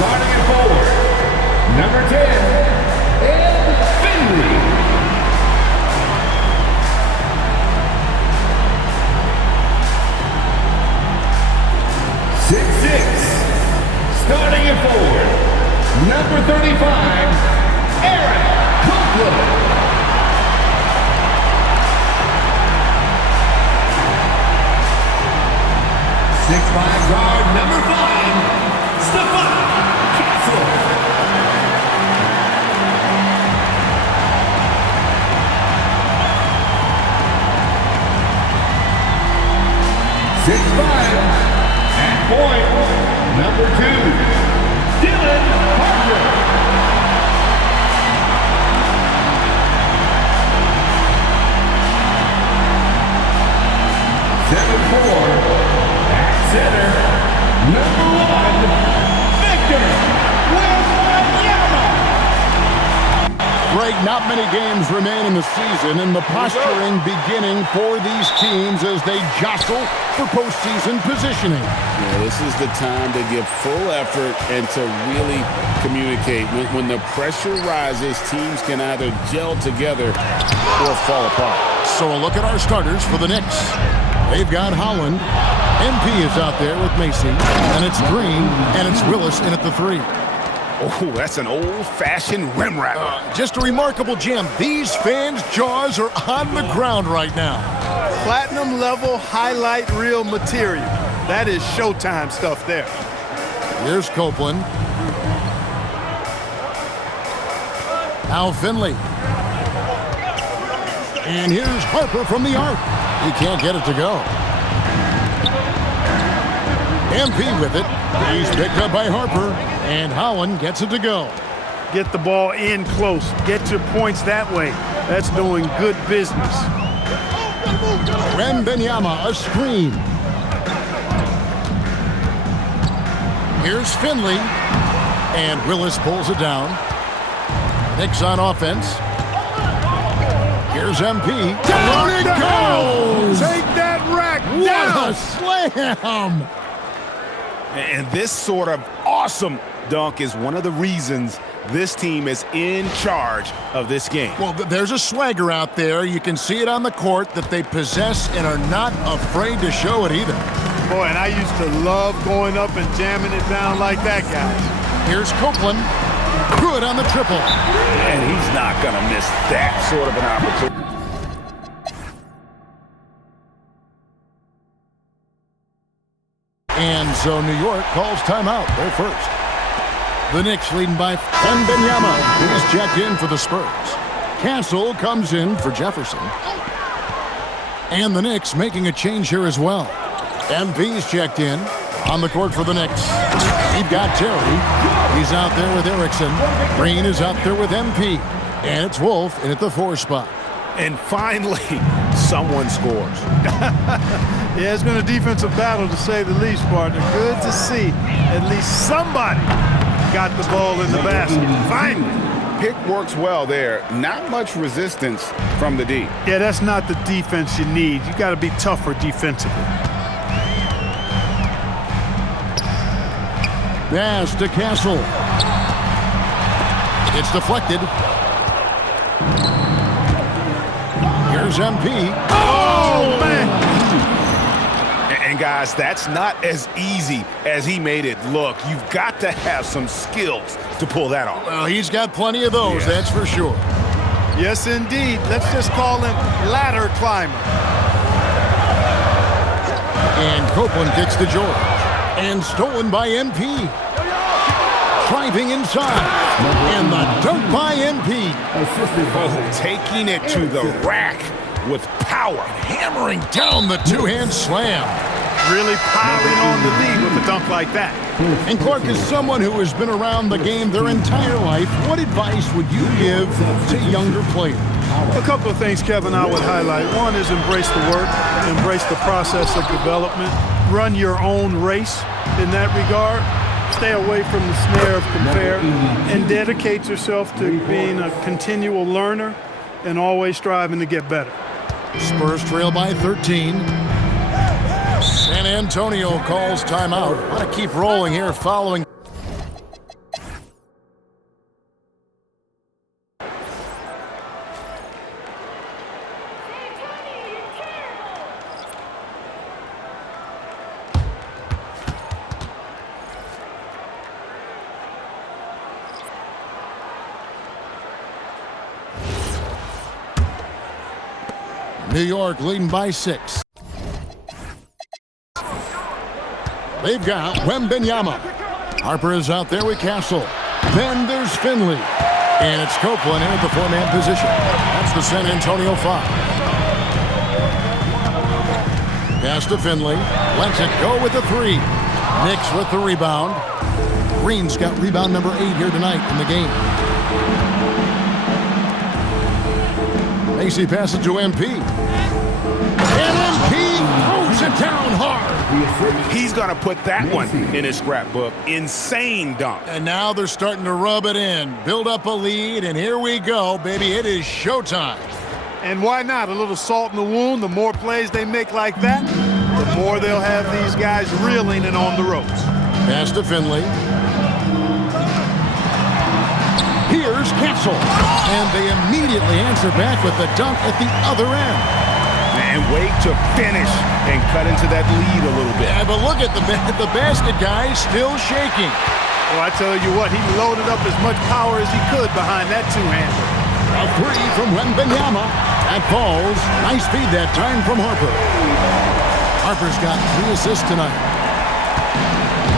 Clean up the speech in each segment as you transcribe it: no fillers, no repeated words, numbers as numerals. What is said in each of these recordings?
Starting at forward, number 10, Ed Finley. 6'6", starting at forward, number 35, Aaron Copeland. 6'5", guard, number 5, Stefan Castle. 6'5", at point, number 2, Dylan Harper. 7'4", at center, number 1, Victor Wembanyama. Greg, not many games remain in the season, and the posturing beginning for these teams as they jostle for postseason positioning. Yeah, this is the time to give full effort and to really communicate. When the pressure rises, teams can either gel together or fall apart. So a look at our starters for the Knicks. They've got Holland. MP is out there with Macy, and it's Green, and it's Willis in at the 3. Oh, that's an old-fashioned rim wrapper. Just a remarkable gem. These fans' jaws are on the ground right now. Platinum level highlight reel material. That is Showtime stuff there. Here's Copeland. Al Finley. And here's Harper from the arc. He can't get it to go. MP with it. He's picked up by Harper, and Holland gets it to go. Get the ball in close. Get your points that way. That's doing good business. Wembanyama, a screen. Here's Finley, and Willis pulls it down. Knicks on offense. Here's MP. Down it goes! Take that rack down! What a slam! And this sort of awesome dunk is one of the reasons this team is in charge of this game. Well, there's a swagger out there. You can see it on the court that they possess and are not afraid to show it either. Boy, and I used to love going up and jamming it down like that, guys. Here's Copeland. Good on the triple. And he's not going to miss that sort of an opportunity. And so New York calls timeout. They're first. The Knicks leading by Wembanyama, who's checked in for the Spurs. Castle comes in for Jefferson. And the Knicks making a change here as well. MP's checked in on the court for the Knicks. We've got Terry. He's out there with Erickson. Green is out there with MP. And it's Wolf in at the 4 spot. And finally, someone scores. Yeah, it's been a defensive battle to say the least, partner. Good to see at least somebody got the ball in the basket. Finally. Pick works well there. Not much resistance from the D. Yeah, that's not the defense you need. You got to be tougher defensively. Pass to Castle. It's deflected. Here's MP. Oh, man! And guys, that's not as easy as he made it look. You've got to have some skills to pull that off. Well, he's got plenty of those, that's for sure. Yes, indeed. Let's just call him ladder climber. And Copeland gets to George. And stolen by MP. Driving inside. And the dunk by MP. Oh, taking it to the rack with power. Hammering down the two-hand slam. Really piling on the lead with a dunk like that. And Clark, is someone who has been around the game their entire life, what advice would you give to younger players? A couple of things, Kevin, I would highlight. One is embrace the work, embrace the process of development, run your own race in that regard. Stay away from the snare of compare and dedicate yourself to being a continual learner and always striving to get better. Spurs trail by 13. San Antonio calls timeout. Want to keep rolling here following. New York leading by 6. They've got Wembanyama. Harper is out there with Castle. Then there's Finley. And it's Copeland in at the 4-man position. That's the San Antonio 5. Pass to Finley. Lets it go with the 3. Knicks with the rebound. Green's got rebound number 8 here tonight in the game. Macy passes to MP. And MP throws it down hard. He's going to put that one in his scrapbook. Insane dunk. And now they're starting to rub it in. Build up a lead, and here we go, baby. It is showtime. And why not? A little salt in the wound. The more plays they make like that, the more they'll have these guys reeling and on the ropes. Pass to Finley. Here's Castle. And they immediately answer back with the dunk at the other end. And wait to finish and cut into that lead a little bit. Yeah, but look at the basket guy still shaking. Well, I tell you what, he loaded up as much power as he could behind that two-hander. A 3 from Wembanyama. That falls. Nice feed that time from Harper. Harper's got 3 assists tonight.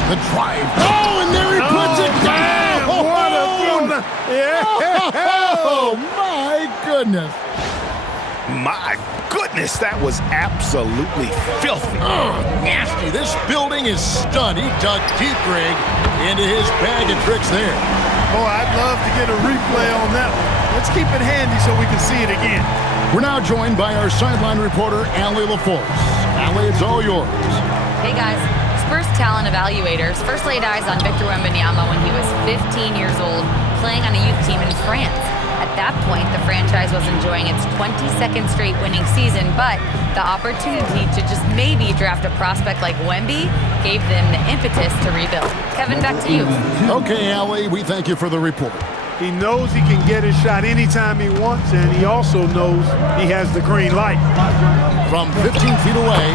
The drive. Oh, and there he puts it down. What a bonus. Yeah. Oh, my goodness. My goodness, that was absolutely filthy. Oh, nasty. This building is stunned. He dug deep, Greg, into his bag of tricks there. Boy, I'd love to get a replay on that one. Let's keep it handy so we can see it again. We're now joined by our sideline reporter, Allie LaForce. Allie, it's all yours. Hey, guys. Spurs talent evaluators first laid eyes on Victor Wembanyama when he was 15 years old, playing on a youth team in France. At that point, the franchise was enjoying its 22nd straight winning season, but the opportunity to just maybe draft a prospect like Wemby gave them the impetus to rebuild. Kevin, back to you. Okay, Allie, we thank you for the report. He knows he can get his shot anytime he wants, and he also knows he has the green light. From 15 feet away,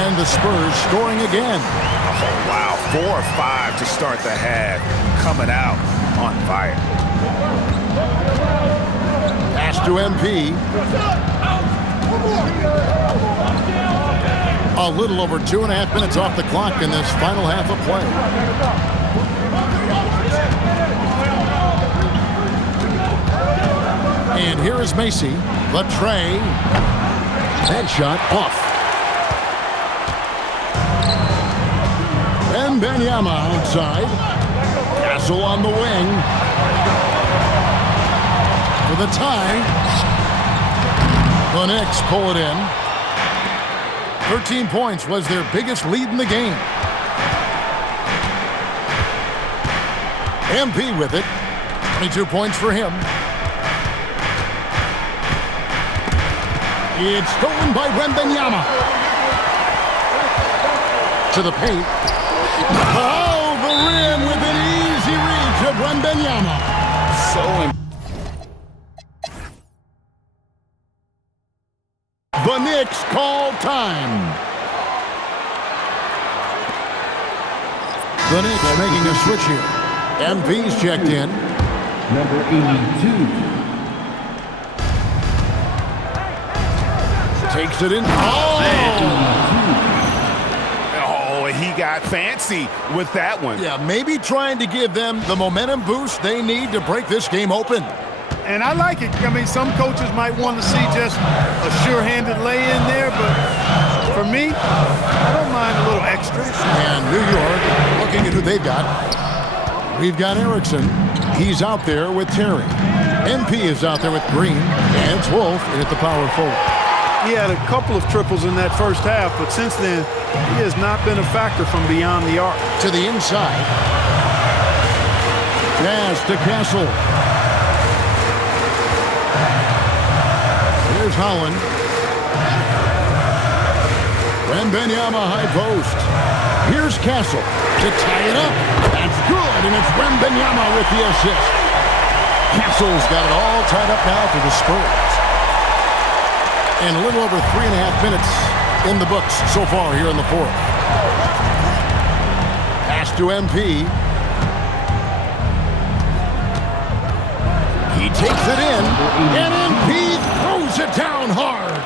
and the Spurs scoring again. Oh, wow, 4 or 5 to start the half. Coming out on fire. Pass to MP. A little over 2.5 minutes off the clock in this final half of play. And here is Macy. The tray. That shot off. Wembanyama outside. Castle on the wing. For the tie. The Knicks pull it in. 13 points was their biggest lead in the game. MP with it. 22 points for him. It's stolen by Wembanyama. To the paint. Oh, the rim with an easy reach of Wembanyama. The Knicks call time. The Knicks making a switch here. MP's checked in. Number 82. Takes it in. Oh, he got fancy with that one. Yeah, maybe trying to give them the momentum boost they need to break this game open. And I like it. I mean, some coaches might want to see just a sure-handed lay-in there, but for me, I don't mind a little extra. And New York, looking at who they've got. We've got Erickson. He's out there with Terry. MP is out there with Green. And it's Wolf at the power forward. He had a couple of triples in that first half, but since then, he has not been a factor from beyond the arc. To the inside. Pass to Castle. Here's Holland. Wembanyama high post. Here's Castle to tie it up. That's good, and it's Wembanyama with the assist. Castle's got it all tied up now for the Spurs. And a little over 3.5 minutes in the books so far here in the fourth. Pass to MP. He takes it in, and MP throws it down hard.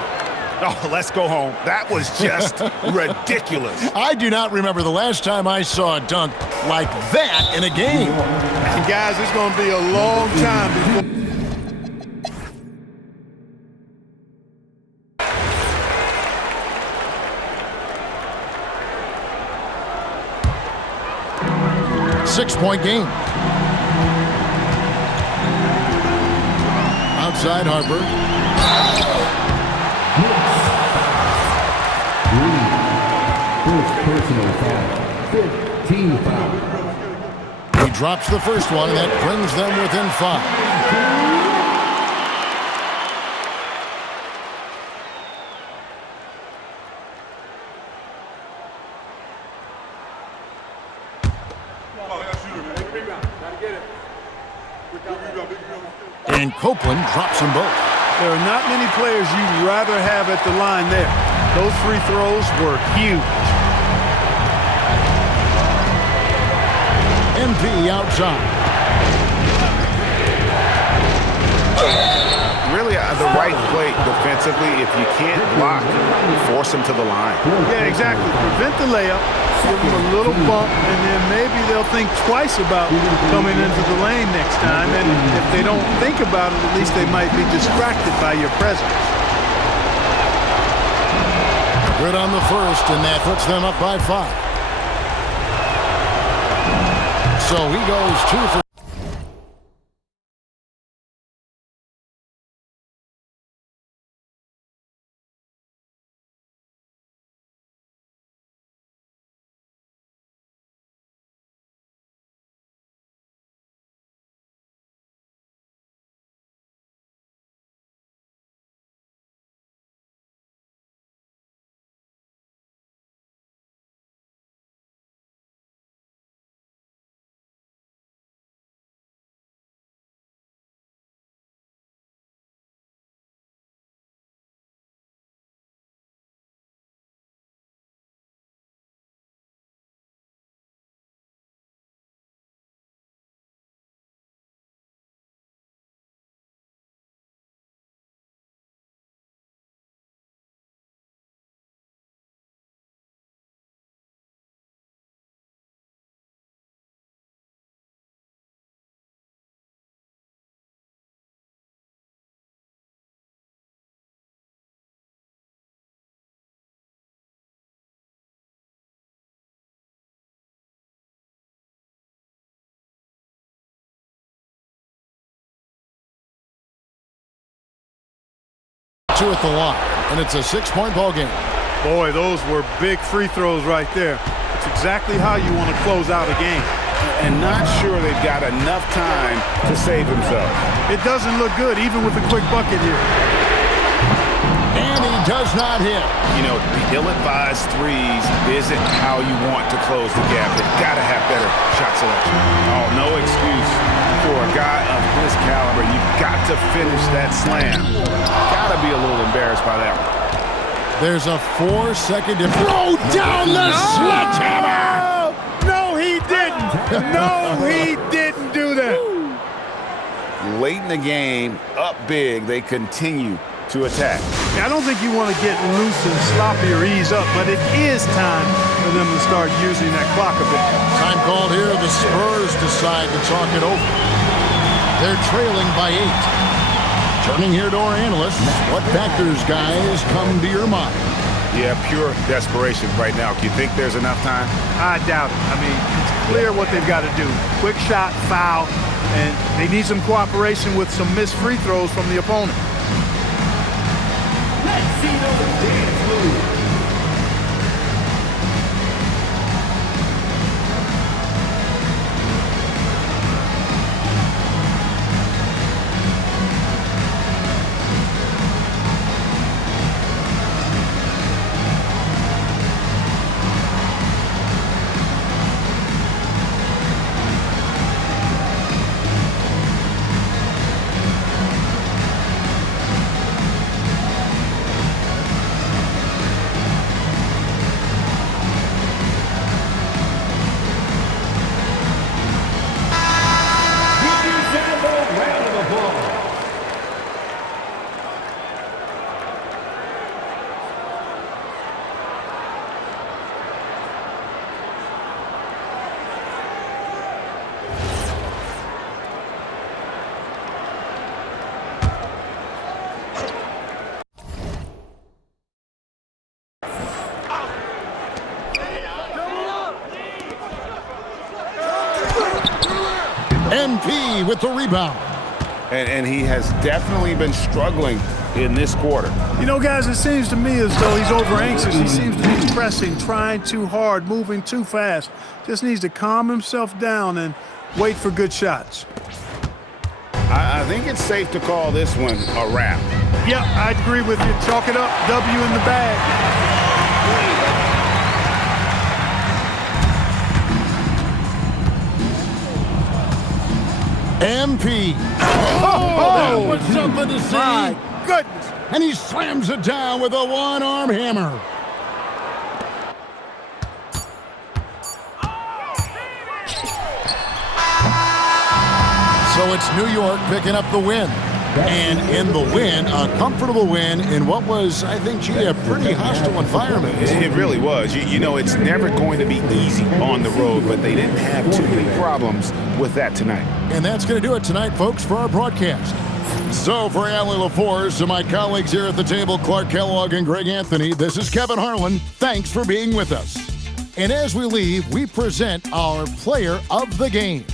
Oh, let's go home. That was just ridiculous. I do not remember the last time I saw a dunk like that in a game. And guys, it's going to be a long time before. Six-point game. Outside Harper. First personal foul. 15 foul. He drops the first one, and that brings them within 5. And Copeland drops them both. There are not many players you'd rather have at the line there. Those free throws were huge. MP outside. Really, the right play defensively. If you can't block, force him to the line. Yeah, exactly. Prevent the layup, give them a little bump, and then maybe they'll think twice about coming into the lane next time. And if they don't think about it, at least they might be distracted by your presence. Good on the first, and that puts them up by 5. So he goes 2 for. Two at the line, and it's a 6-point ball game. Boy, those were big free throws right there. It's exactly how you want to close out a game. And not sure they've got enough time to save themselves. It doesn't look good, even with a quick bucket here. And he does not hit. You know, the ill-advised threes isn't how you want to close the gap. They've got to have better shot selection. Oh, no excuse for a guy of his caliber. You've got to finish that slam. Got to be a little embarrassed by that one. There's a 4-second to throw down the sledgehammer. No, he didn't. No, he didn't do that. Late in the game, up big, they continue to attack. I don't think you want to get loose and sloppy or ease up, but it is time for them to start using that clock a bit. Time called here. The Spurs decide to talk it over. They're trailing by 8. Turning here to our analysts, what factors, guys, come to your mind? Yeah, pure desperation right now. Do you think there's enough time? I doubt it. I mean, it's clear what they've got to do. Quick shot, foul, and they need some cooperation with some missed free throws from the opponent. Let's see those dance moves. with the rebound. And he has definitely been struggling in this quarter. You know, guys, it seems to me as though he's over anxious. He seems to be pressing, trying too hard, moving too fast. Just needs to calm himself down and wait for good shots. I think it's safe to call this one a wrap. Yeah, I agree with you. Chalk it up. W in the bag. MP. That was something to see. My goodness. And he slams it down with a one-arm hammer. So it's New York picking up the win. And in the win, a comfortable win in what was, I think, gee, a pretty hostile environment. It really was. You know, it's never going to be easy on the road, but they didn't have too many problems with that tonight. And that's going to do it tonight, folks, for our broadcast. So for Allie LaForce and my colleagues here at the table, Clark Kellogg and Greg Anthony, this is Kevin Harlan. Thanks for being with us. And as we leave, we present our player of the game.